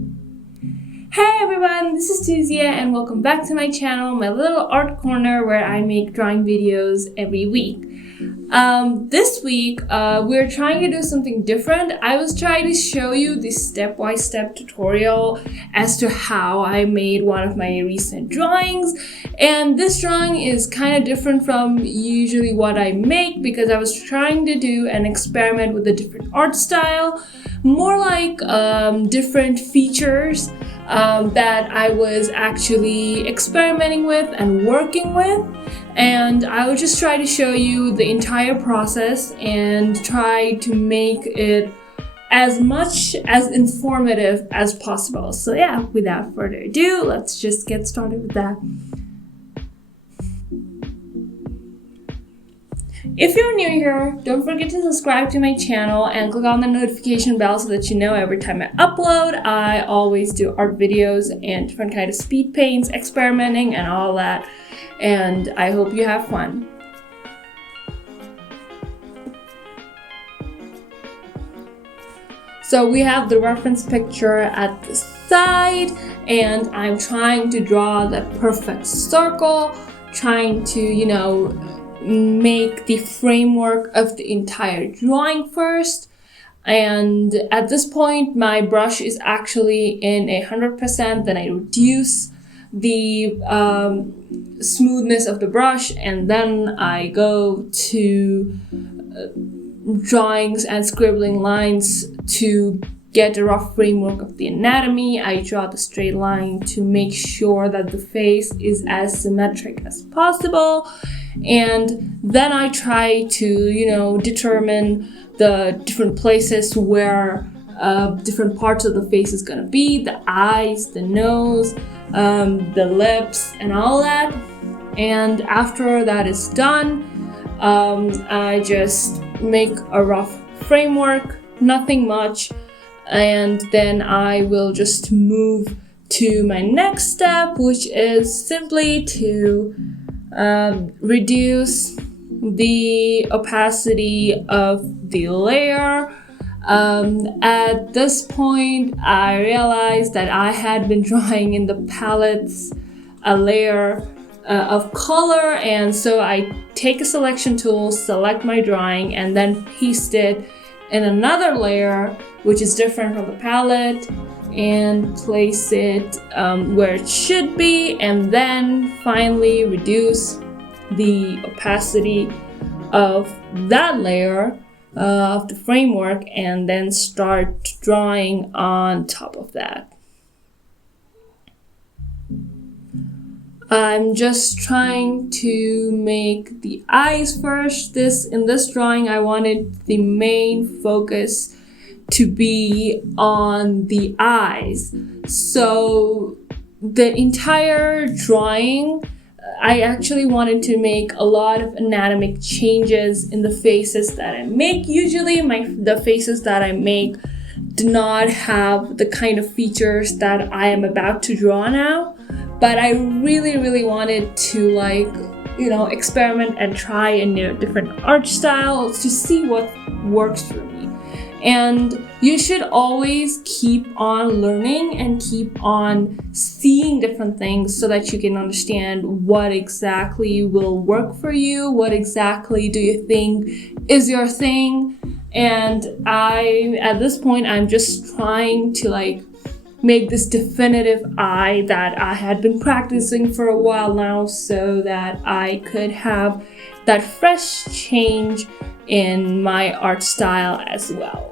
Hey everyone, this is Tuzia and welcome back to my channel, my little art corner where I make drawing videos every week. This week, we're trying to do something different. I was trying to show you the step-by-step tutorial as to how I made one of my recent drawings. And this drawing is kind of different from usually what I make because I was trying to do an experiment with a different art style, more like different features that I was actually experimenting with and working with. And I will just try to show you the entire process and try to make it as much as informative as possible. So yeah, without further ado, let's just get started with that. If you're new here, don't forget to subscribe to my channel and click on the notification bell so that you know every time I upload. I always do art videos and different kind of speed paints, experimenting and all that. And I hope you have fun. So we have the reference picture at the side and I'm trying to draw the perfect circle, trying to, make the framework of the entire drawing first. And at this point, my brush is actually in 100%. Then I reduce the smoothness of the brush, and then I go to drawings and scribbling lines to get a rough framework of the anatomy. I draw the straight line to make sure that the face is as symmetric as possible. And then I try to, determine the different places where different parts of the face is gonna be, the eyes, the nose, the lips, and all that. And after that is done, I just make a rough framework, nothing much. And then I will just move to my next step, which is simply to reduce the opacity of the layer. At this point, I realized that I had been drawing in the palettes a layer of color, and so I take a selection tool, select my drawing, and then paste it in another layer, which is different from the palette, and place it where it should be, and then finally reduce the opacity of that layer of the framework, and then start drawing on top of that. I'm just trying to make the eyes first. In this drawing, I wanted the main focus to be on the eyes. So the entire drawing, I actually wanted to make a lot of anatomic changes in the faces that I make. Usually the faces that I make do not have the kind of features that I am about to draw now. But I really wanted to experiment and try a different art styles to see what works for me. And you should always keep on learning and keep on seeing different things so that you can understand what exactly will work for you, what exactly do you think is your thing. And at this point, I'm just trying to make this definitive eye that I had been practicing for a while now so that I could have that fresh change in my art style as well.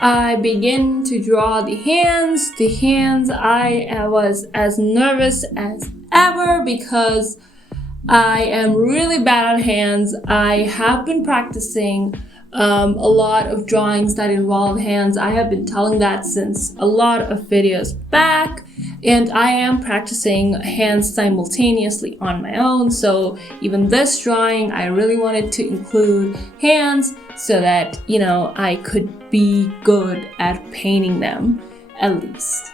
I begin to draw the hands. I was as nervous as ever because I am really bad at hands. I have been practicing a lot of drawings that involve hands. I have been telling that since a lot of videos back, and I am practicing hands simultaneously on my own. So even this drawing, I really wanted to include hands so that, I could be good at painting them at least.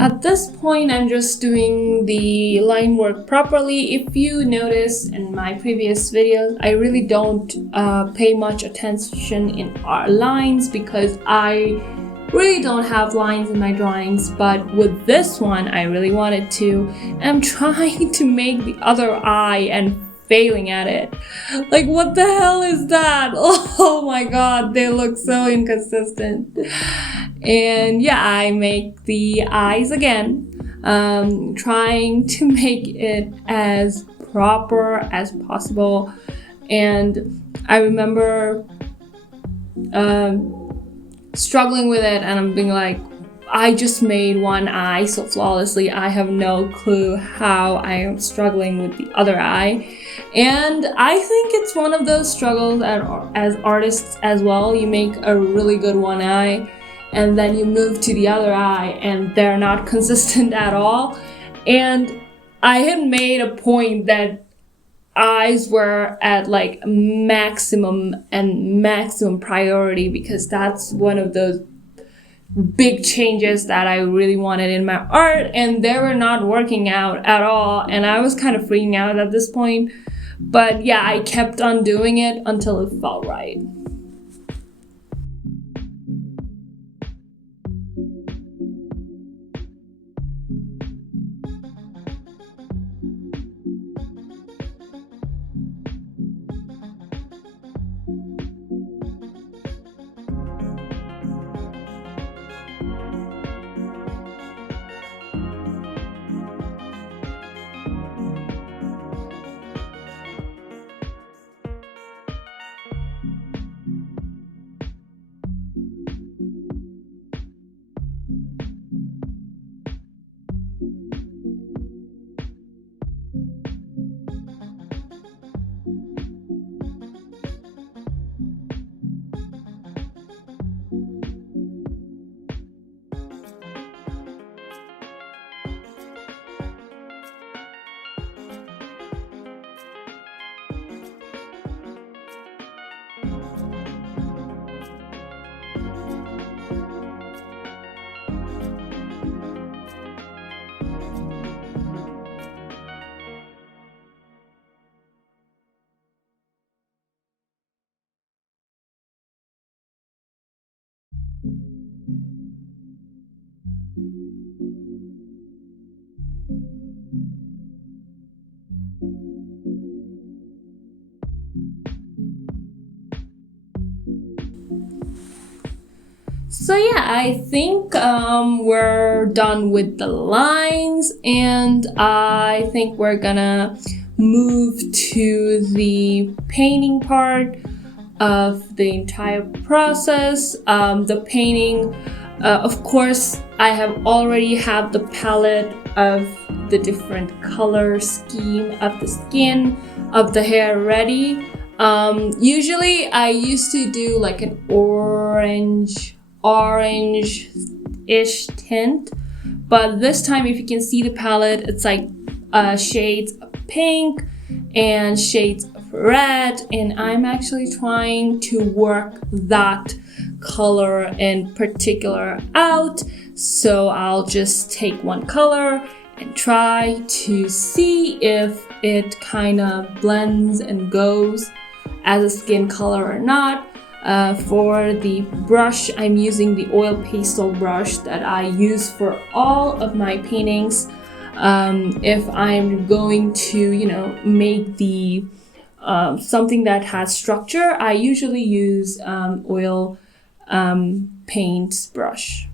At this point, I'm just doing the line work properly. If you notice in my previous videos, I really don't pay much attention in our lines because I really don't have lines in my drawings, but with this one, I really wanted to. I'm trying to make the other eye and failing at it. Like, what the hell is that? Oh my god, they look so inconsistent. And yeah, I make the eyes again, trying to make it as proper as possible. And I remember struggling with it, and I'm being like, I just made one eye so flawlessly. I have no clue how I am struggling with the other eye. And I think it's one of those struggles as artists as well. You make a really good one eye, and then you move to the other eye and they're not consistent at all. And I had made a point that eyes were at like maximum priority because that's one of those big changes that I really wanted in my art, and they were not working out at all, and I was kind of freaking out at this point. But yeah, I kept on doing it until it felt right. So yeah, I think we're done with the lines, and I think we're gonna move to the painting part of the entire process. The painting, of course, I have already have the palette of the different color scheme of the skin of the hair ready. Usually I used to do like an orange-ish tint, but this time, if you can see the palette, it's like shades of pink and shades of red, and I'm actually trying to work that color in particular out. So I'll just take one color and try to see if it kind of blends and goes as a skin color or not. For the brush, I'm using the oil pastel brush that I use for all of my paintings. If I'm going to, make the something that has structure, I usually use oil paint brush.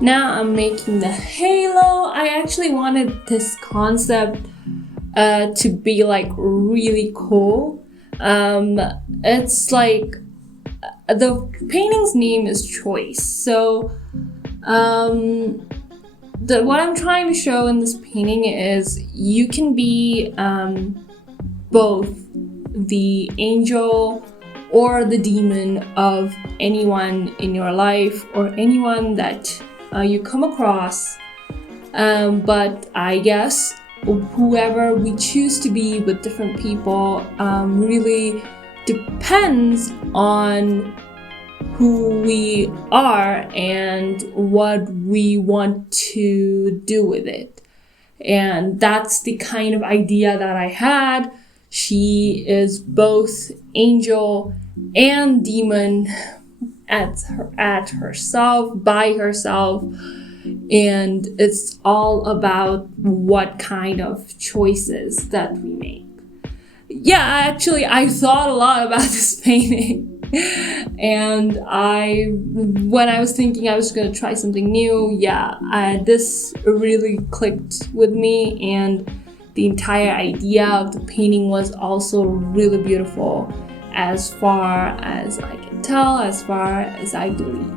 Now I'm making the halo. I actually wanted this concept to be like really cool. It's like the painting's name is Choice. So what I'm trying to show in this painting is you can be both the angel or the demon of anyone in your life or anyone that you come across, but I guess whoever we choose to be with different people really depends on who we are and what we want to do with it. And that's the kind of idea that I had. She is both angel and demon at herself, by herself, and it's all about what kind of choices that we make. Yeah, actually, I thought a lot about this painting, and when I was thinking I was going to try something new, this really clicked with me, and the entire idea of the painting was also really beautiful, as far as I can tell, as far as I believe.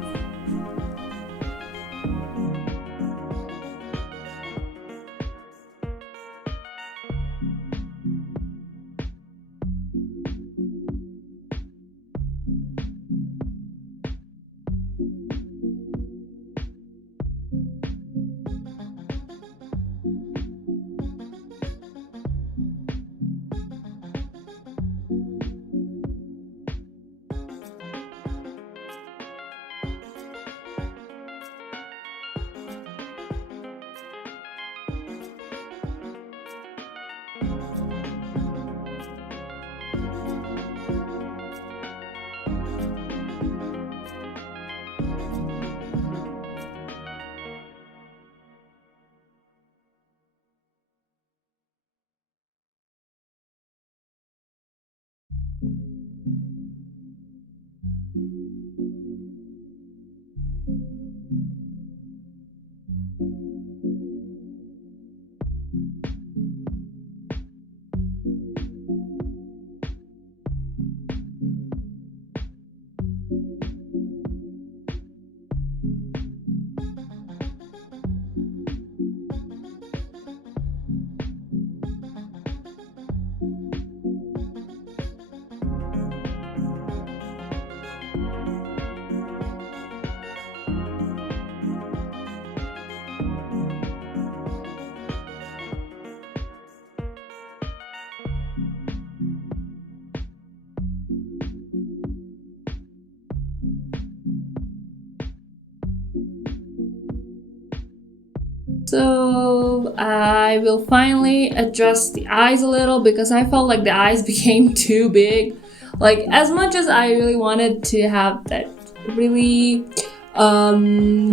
So I will finally adjust the eyes a little because I felt like the eyes became too big. Like, as much as I really wanted to have that really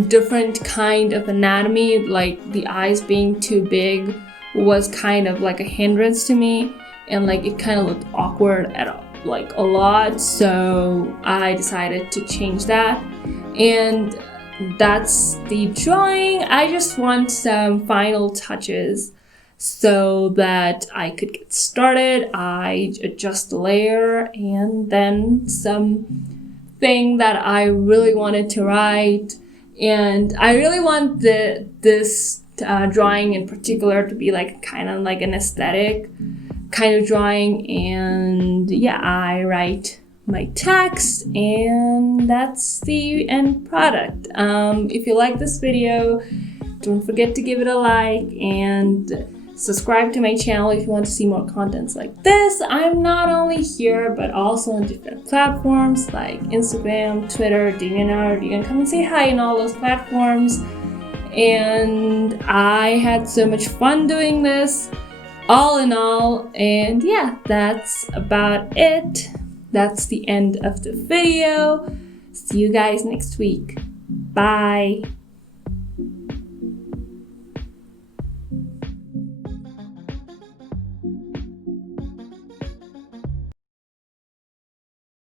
different kind of anatomy, like the eyes being too big was kind of like a hindrance to me, and like it kind of looked awkward a lot, so I decided to change that, and that's the drawing. I just want some final touches so that I could get started. I adjust the layer and then something that I really wanted to write, and I really want this drawing in particular to be like kind of like an aesthetic kind of drawing, and I write my text, and that's the end product. If you like this video, don't forget to give it a like and Subscribe to my channel if you want to see more contents like this. I'm not only here, but also on different platforms like Instagram, Twitter, DeviantArt. You can come and say hi on all those platforms. And I had so much fun doing this, all in all. And yeah, that's about it. That's the end of the video. See you guys next week. Bye.